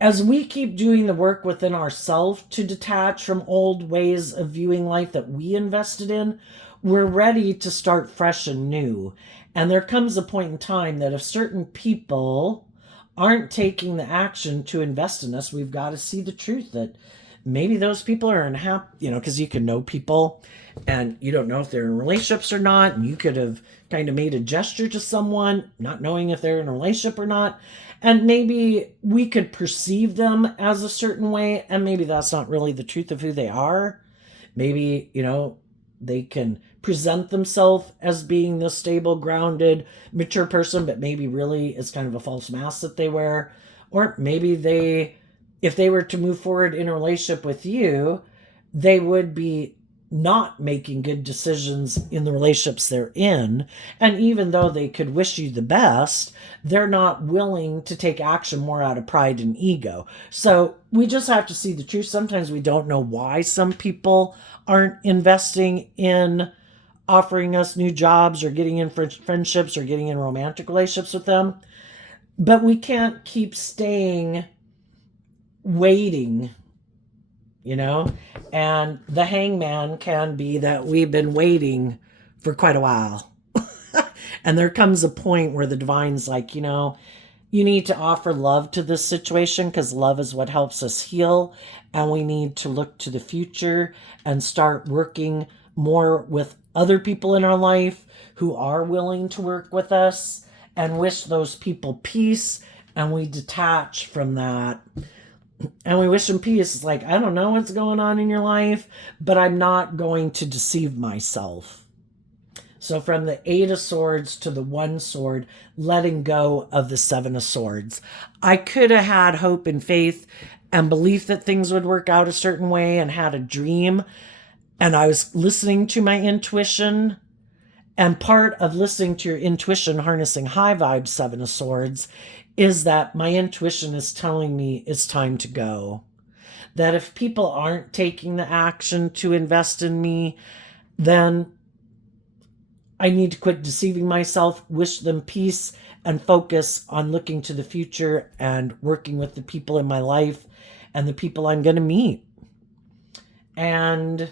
as we keep doing the work within ourselves to detach from old ways of viewing life that we invested in, we're ready to start fresh and new. And there comes a point in time that if certain people aren't taking the action to invest in us, we've got to see the truth that maybe those people are unhappy, because you can know people and you don't know if they're in relationships or not. And you could have kind of made a gesture to someone, not knowing if they're in a relationship or not. And maybe we could perceive them as a certain way, and maybe that's not really the truth of who they are. Maybe, they can present themselves as being this stable, grounded, mature person, but maybe really it's kind of a false mask that they wear. Or maybe if they were to move forward in a relationship with you, they would be not making good decisions in the relationships they're in. And even though they could wish you the best, they're not willing to take action more out of pride and ego. So we just have to see the truth. Sometimes we don't know why some people aren't investing in offering us new jobs or getting in friendships or getting in romantic relationships with them. But we can't keep staying waiting, and the Hangman can be that we've been waiting for quite a while. And there comes a point where the divine's like, you need to offer love to this situation, because love is what helps us heal. And we need to look to the future and start working more with other people in our life who are willing to work with us, and wish those people peace. And we detach from that. And we wish them peace. It's like, I don't know what's going on in your life, but I'm not going to deceive myself. So from the 8 of Swords to the 1 sword, letting go of the 7 of Swords. I could have had hope and faith and belief that things would work out a certain way, and had a dream. And I was listening to my intuition. And part of listening to your intuition, harnessing high vibe Seven of Swords, is that my intuition is telling me it's time to go. That if people aren't taking the action to invest in me, then I need to quit deceiving myself, wish them peace, and focus on looking to the future and working with the people in my life and the people I'm going to meet. And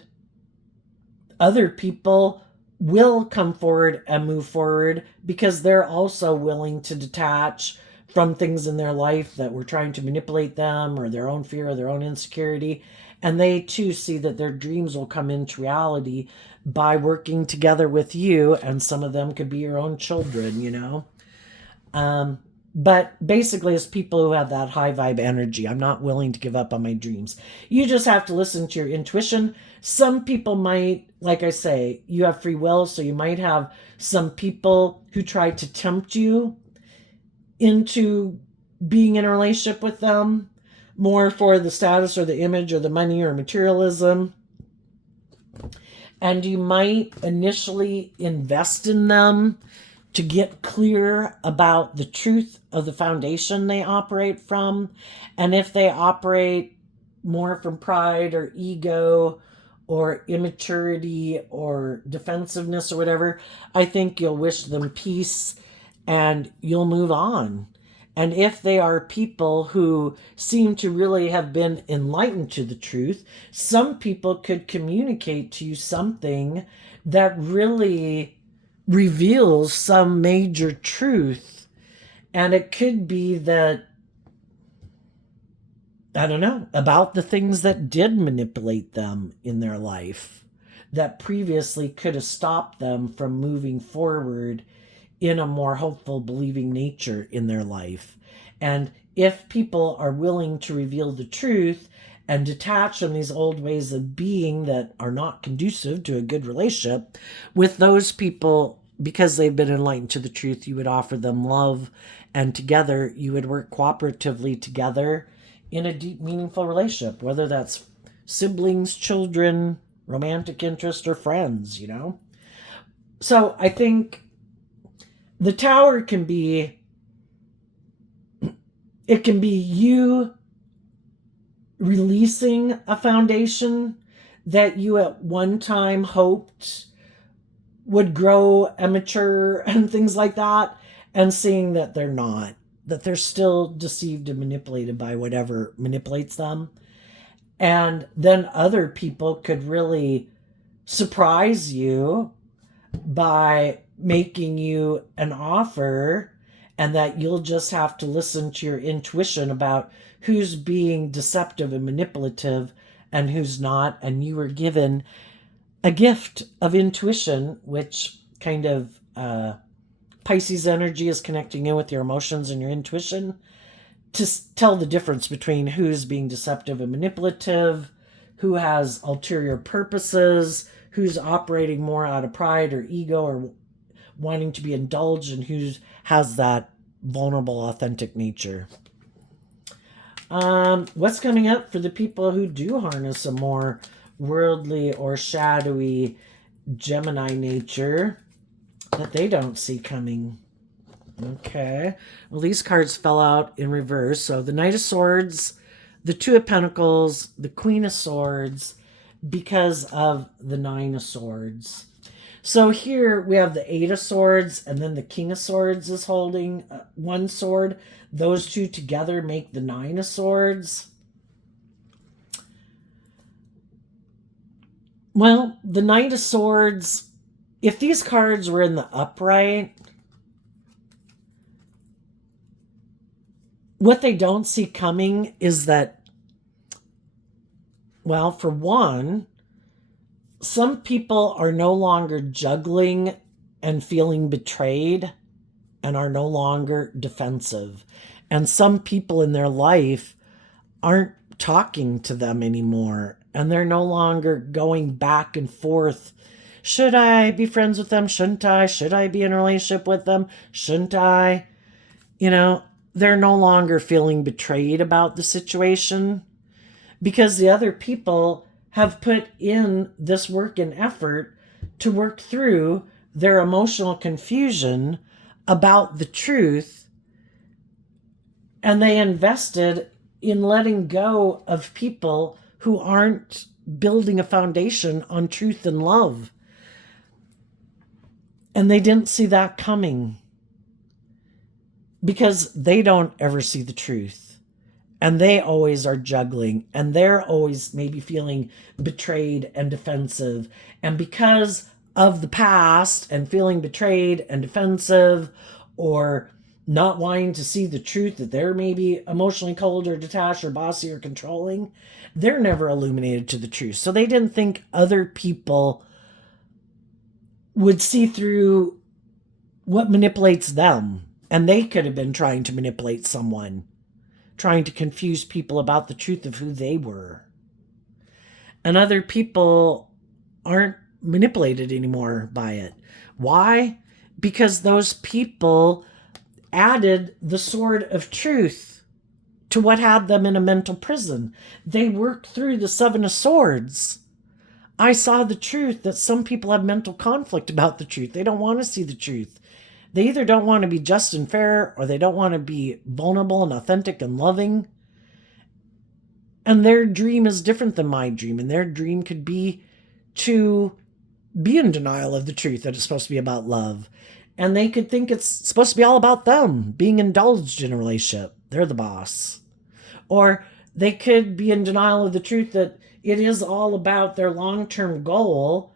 other people will come forward and move forward because they're also willing to detach from things in their life that were trying to manipulate them, or their own fear or their own insecurity. And they too see that their dreams will come into reality by working together with you. And some of them could be your own children, you know. But basically, as people who have that high vibe energy, I'm not willing to give up on my dreams. You just have to listen to your intuition. Some people might, like I say, you have free will, so you might have some people who try to tempt you into being in a relationship with them, more for the status or the image or the money or materialism. And you might initially invest in them to get clear about the truth of the foundation they operate from. And if they operate more from pride or ego or immaturity or defensiveness or whatever, I think you'll wish them peace and you'll move on. And if they are people who seem to really have been enlightened to the truth, some people could communicate to you something that really reveals some major truth. And it could be that, I don't know, about the things that did manipulate them in their life that previously could have stopped them from moving forward in a more hopeful, believing nature in their life. And if people are willing to reveal the truth and detach from these old ways of being that are not conducive to a good relationship with those people, because they've been enlightened to the truth, you would offer them love, and together you would work cooperatively together in a deep, meaningful relationship, whether that's siblings, children, romantic interest, or friends, you know? So I think the Tower can be, it can be you releasing a foundation that you at one time hoped would grow and mature and things like that, and seeing that they're not, that they're still deceived and manipulated by whatever manipulates them. And then other people could really surprise you by making you an offer, and that you'll just have to listen to your intuition about who's being deceptive and manipulative and who's not. And you were given a gift of intuition, which kind of Pisces energy is connecting in with your emotions and your intuition to tell the difference between who's being deceptive and manipulative, who has ulterior purposes, who's operating more out of pride or ego or wanting to be indulged, and who has that vulnerable, authentic nature. What's coming up for the people who do harness a more worldly or shadowy Gemini nature that they don't see coming? Okay. Well, these cards fell out in reverse. So the Knight of Swords, the Two of Pentacles, the Queen of Swords, because of the Nine of Swords. So here we have the Eight of Swords, and then the King of Swords is holding one sword. Those two together make the Nine of Swords. Well, the Knight of Swords, if these cards were in the upright, what they don't see coming is that, well, for one, some people are no longer juggling and feeling betrayed and are no longer defensive. And some people in their life aren't talking to them anymore, and they're no longer going back and forth. Should I be friends with them? Shouldn't I? Should I be in a relationship with them? Shouldn't I? You know, they're no longer feeling betrayed about the situation because the other people have put in this work and effort to work through their emotional confusion about the truth, and they invested in letting go of people who aren't building a foundation on truth and love. And they didn't see that coming because they don't ever see the truth. And they always are juggling, and they're always maybe feeling betrayed and defensive. And because of the past and feeling betrayed and defensive, or not wanting to see the truth that they're maybe emotionally cold or detached or bossy or controlling, they're never illuminated to the truth. So they didn't think other people would see through what manipulates them. And they could have been trying to manipulate someone, trying to confuse people about the truth of who they were. And other people aren't manipulated anymore by it. Why? Because those people added the sword of truth to what had them in a mental prison. They worked through the Seven of Swords. I saw the truth that some people have mental conflict about the truth. They don't want to see the truth. They either don't want to be just and fair, or they don't want to be vulnerable and authentic and loving. And their dream is different than my dream. And their dream could be to be in denial of the truth that it's supposed to be about love. And they could think it's supposed to be all about them being indulged in a relationship. They're the boss. Or they could be in denial of the truth that it is all about their long-term goal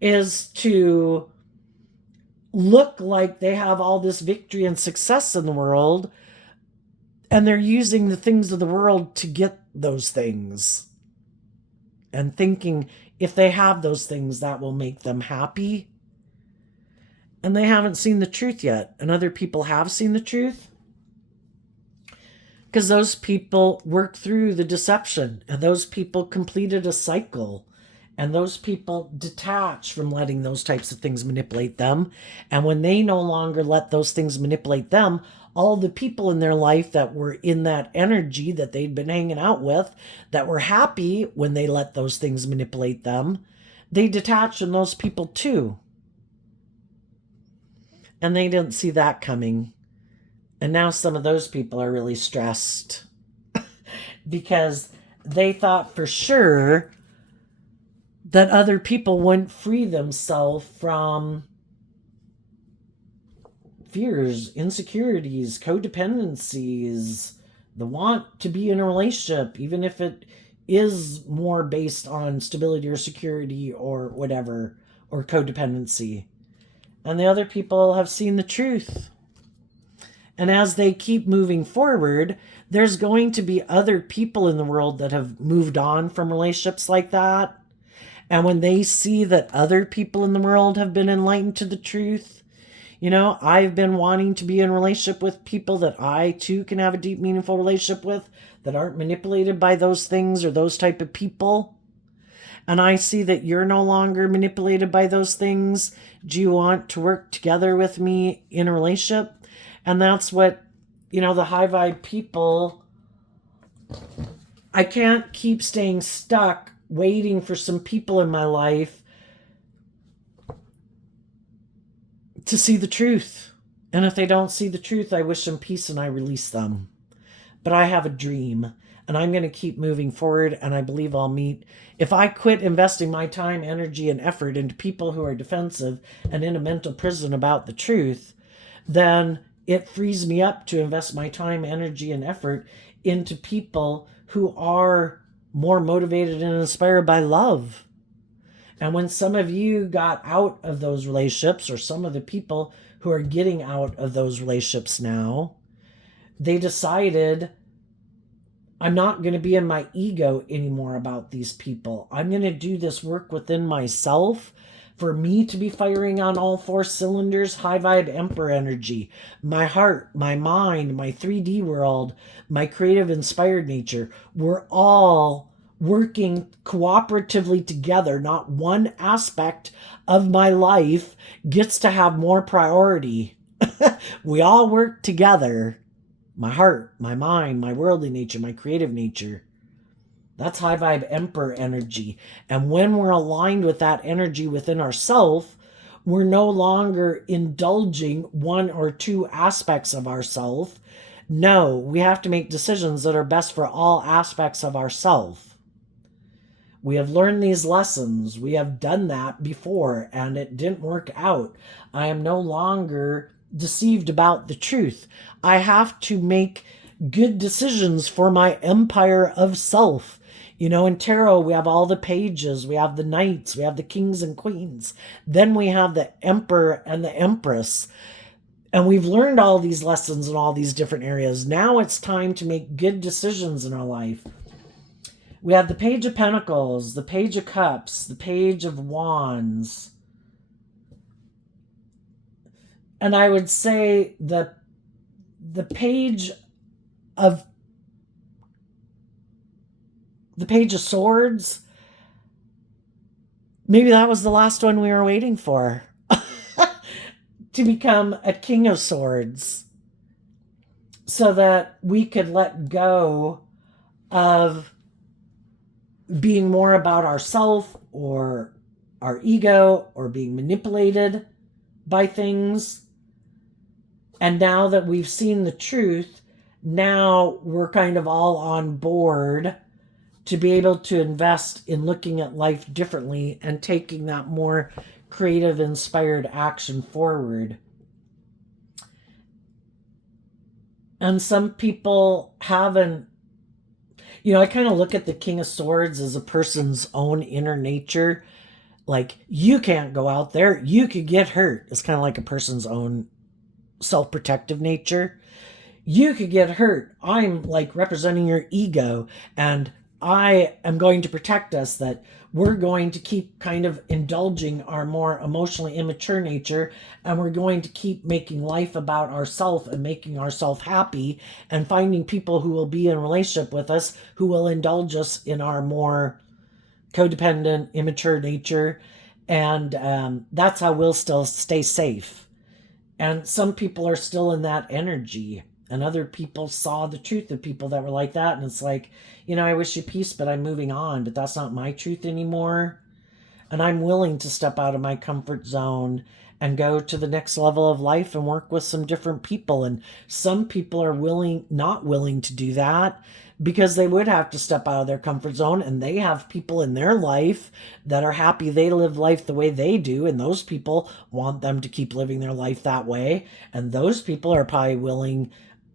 is to look like they have all this victory and success in the world, and they're using the things of the world to get those things, and thinking if they have those things, that will make them happy. And they haven't seen the truth yet. And other people have seen the truth, because those people worked through the deception, and those people completed a cycle, and those people detach from letting those types of things manipulate them. And when they no longer let those things manipulate them, all the people in their life that were in that energy that they'd been hanging out with, that were happy when they let those things manipulate them, they detach from those people too. And they didn't see that coming. And now some of those people are really stressed because they thought for sure that other people wouldn't free themselves from fears, insecurities, codependencies, the want to be in a relationship, even if it is more based on stability or security or whatever, or codependency. And the other people have seen the truth. And as they keep moving forward, there's going to be other people in the world that have moved on from relationships like that. And when they see that other people in the world have been enlightened to the truth, I've been wanting to be in a relationship with people that I too can have a deep, meaningful relationship with, that aren't manipulated by those things or those type of people. And I see that you're no longer manipulated by those things. Do you want to work together with me in a relationship? And that's what, the high vibe people, I can't keep staying stuck waiting for some people in my life to see the truth. And if they don't see the truth, I wish them peace and I release them. But I have a dream, and I'm going to keep moving forward, and I believe I'll meet. If I quit investing my time, energy, and effort into people who are defensive and in a mental prison about the truth, then it frees me up to invest my time, energy, and effort into people who are more motivated and inspired by love. And when some of you got out of those relationships, or some of the people who are getting out of those relationships now, they decided, I'm not going to be in my ego anymore about these people. I'm going to do this work within myself for me to be firing on all four cylinders, high vibe emperor energy, my heart, my mind, my 3D world, my creative inspired nature. We're all working cooperatively together. Not one aspect of my life gets to have more priority. We all work together. My heart, my mind, my worldly nature, my creative nature. That's high vibe emperor energy. And when we're aligned with that energy within ourselves, We're no longer indulging one or two aspects of ourself. No, we have to make decisions that are best for all aspects of ourself. We have learned these lessons. We have done that before and it didn't work out. I am no longer deceived about the truth. I have to make good decisions for my empire of self. You know, in tarot, we have all the pages, we have the knights, we have the kings and queens. Then we have the emperor and the empress. And we've learned all these lessons in all these different areas. Now it's time to make good decisions in our life. We have the Page of Pentacles, the Page of Cups, the Page of Wands. And I would say the Page of Swords, maybe that was the last one we were waiting for. To become a King of Swords. So that we could let go of being more about ourself or our ego or being manipulated by things. And now that we've seen the truth, now we're kind of all on board to be able to invest in looking at life differently and taking that more creative, inspired action forward. And some people haven't, I kind of look at the King of Swords as a person's own inner nature. Like, you can't go out there, you could get hurt. It's kind of like a person's own self-protective nature. You could get hurt. I'm like representing your ego, and I am going to protect us, that we're going to keep kind of indulging our more emotionally immature nature, and we're going to keep making life about ourselves and making ourselves happy and finding people who will be in relationship with us, who will indulge us in our more codependent, immature nature. And that's how we'll still stay safe. And some people are still in that energy. And other people saw the truth of people that were like that. And it's like, I wish you peace, but I'm moving on. But that's not my truth anymore. And I'm willing to step out of my comfort zone and go to the next level of life and work with some different people. And some people are not willing to do that because they would have to step out of their comfort zone, and they have people in their life that are happy they live life the way they do, and those people want them to keep living their life that way. And those people are probably willing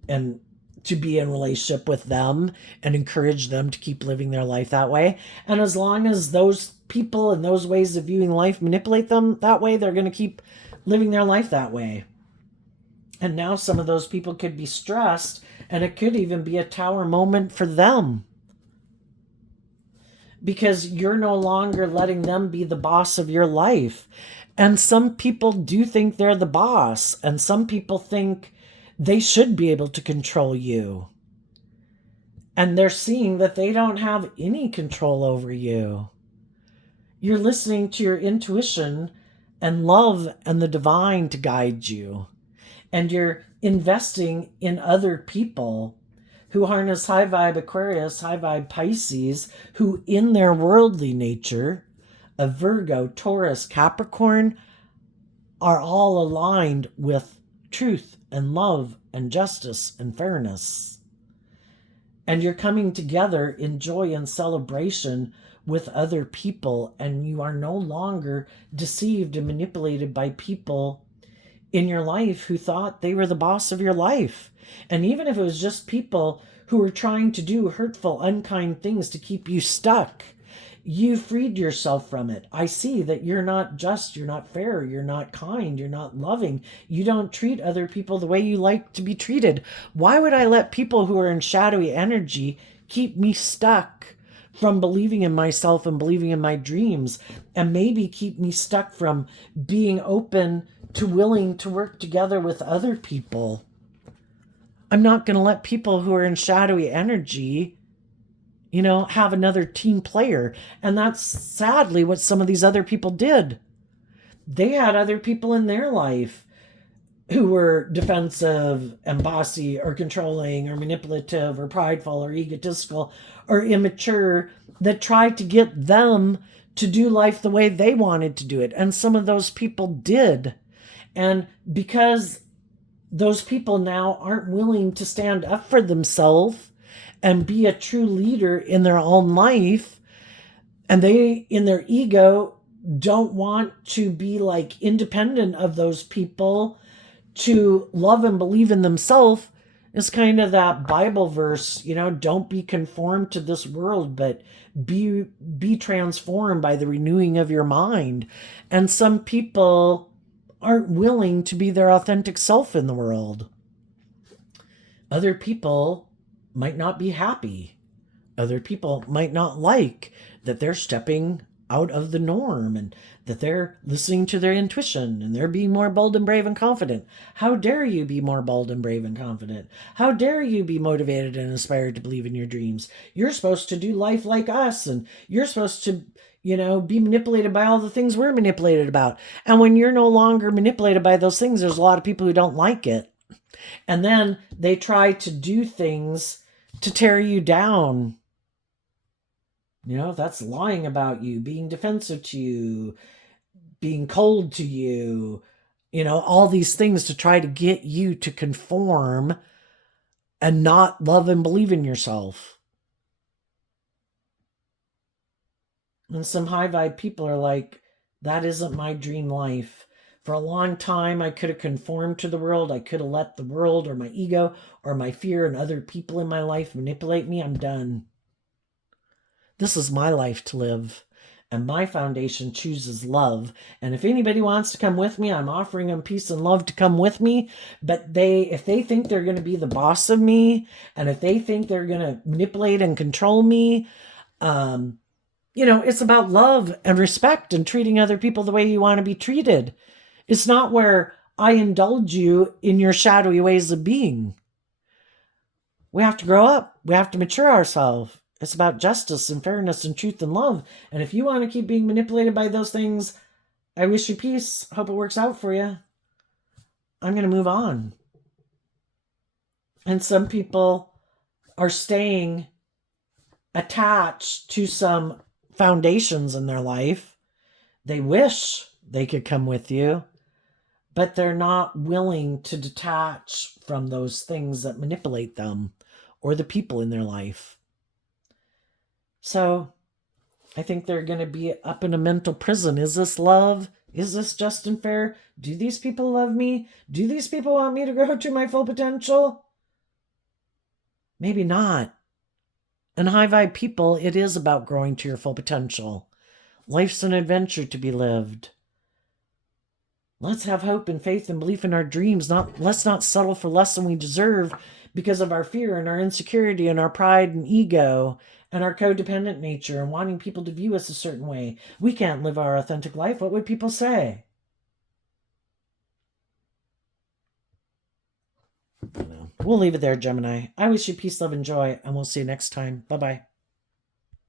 and to be in relationship with them and encourage them to keep living their life that way. And as long as those people and those ways of viewing life manipulate them that way, they're going to keep living their life that way. And now some of those people could be stressed, and it could even be a tower moment for them, because you're no longer letting them be the boss of your life. And some people do think they're the boss, and some people think they should be able to control you. And they're seeing that they don't have any control over you. You're listening to your intuition and love and the divine to guide you. And you're investing in other people who harness high vibe Aquarius, high vibe Pisces, who in their worldly nature of Virgo, Taurus, Capricorn are all aligned with truth and love and justice and fairness. And you're coming together in joy and celebration with other people, and you are no longer deceived and manipulated by people in your life who thought they were the boss of your life. And even if it was just people who were trying to do hurtful, unkind things to keep you stuck, you freed yourself from it. I see that you're not just, you're not fair, you're not kind, you're not loving. You don't treat other people the way you like to be treated. Why would I let people who are in shadowy energy keep me stuck from believing in myself and believing in my dreams, and maybe keep me stuck from being open to willing to work together with other people? I'm not going to let people who are in shadowy energy, have another team player. And that's sadly what some of these other people did. They had other people in their life who were defensive and bossy or controlling or manipulative or prideful or egotistical or immature, that tried to get them to do life the way they wanted to do it. And some of those people did. And because those people now aren't willing to stand up for themselves and be a true leader in their own life, and they, in their ego, don't want to be like independent of those people, to love and believe in themselves. It's kind of that Bible verse, don't be conformed to this world, but be transformed by the renewing of your mind. And some people aren't willing to be their authentic self in the world. Other people might not be happy. Other people might not like that they're stepping out of the norm and that they're listening to their intuition and they're being more bold and brave and confident. How dare you be more bold and brave and confident? How dare you be motivated and inspired to believe in your dreams? You're supposed to do life like us, and you're supposed to, be manipulated by all the things we're manipulated about. And when you're no longer manipulated by those things, there's a lot of people who don't like it. And then they try to do things to tear you down. That's lying about you, being defensive to you, being cold to you, all these things to try to get you to conform and not love and believe in yourself. And some high vibe people are like, that isn't my dream life. For a long time, I could have conformed to the world. I could have let the world or my ego or my fear and other people in my life manipulate me. I'm done. This is my life to live, and my foundation chooses love. And if anybody wants to come with me, I'm offering them peace and love to come with me. But if they think they're going to be the boss of me, and if they think they're going to manipulate and control me, it's about love and respect and treating other people the way you want to be treated. It's not where I indulge you in your shadowy ways of being. We have to grow up. We have to mature ourselves. It's about justice and fairness and truth and love. And if you want to keep being manipulated by those things, I wish you peace. Hope it works out for you. I'm going to move on. And some people are staying attached to some foundations in their life. They wish they could come with you, but they're not willing to detach from those things that manipulate them or the people in their life. So I think they're going to be up in a mental prison. Is this love? Is this just and fair? Do these people love me? Do these people want me to grow to my full potential? Maybe not. And high vibe people, it is about growing to your full potential. Life's an adventure to be lived. Let's have hope and faith and belief in our dreams. Let's not settle for less than we deserve because of our fear and our insecurity and our pride and ego and our codependent nature and wanting people to view us a certain way. We can't live our authentic life. What would people say? We'll leave it there, Gemini. I wish you peace, love, and joy, and we'll see you next time. Bye-bye.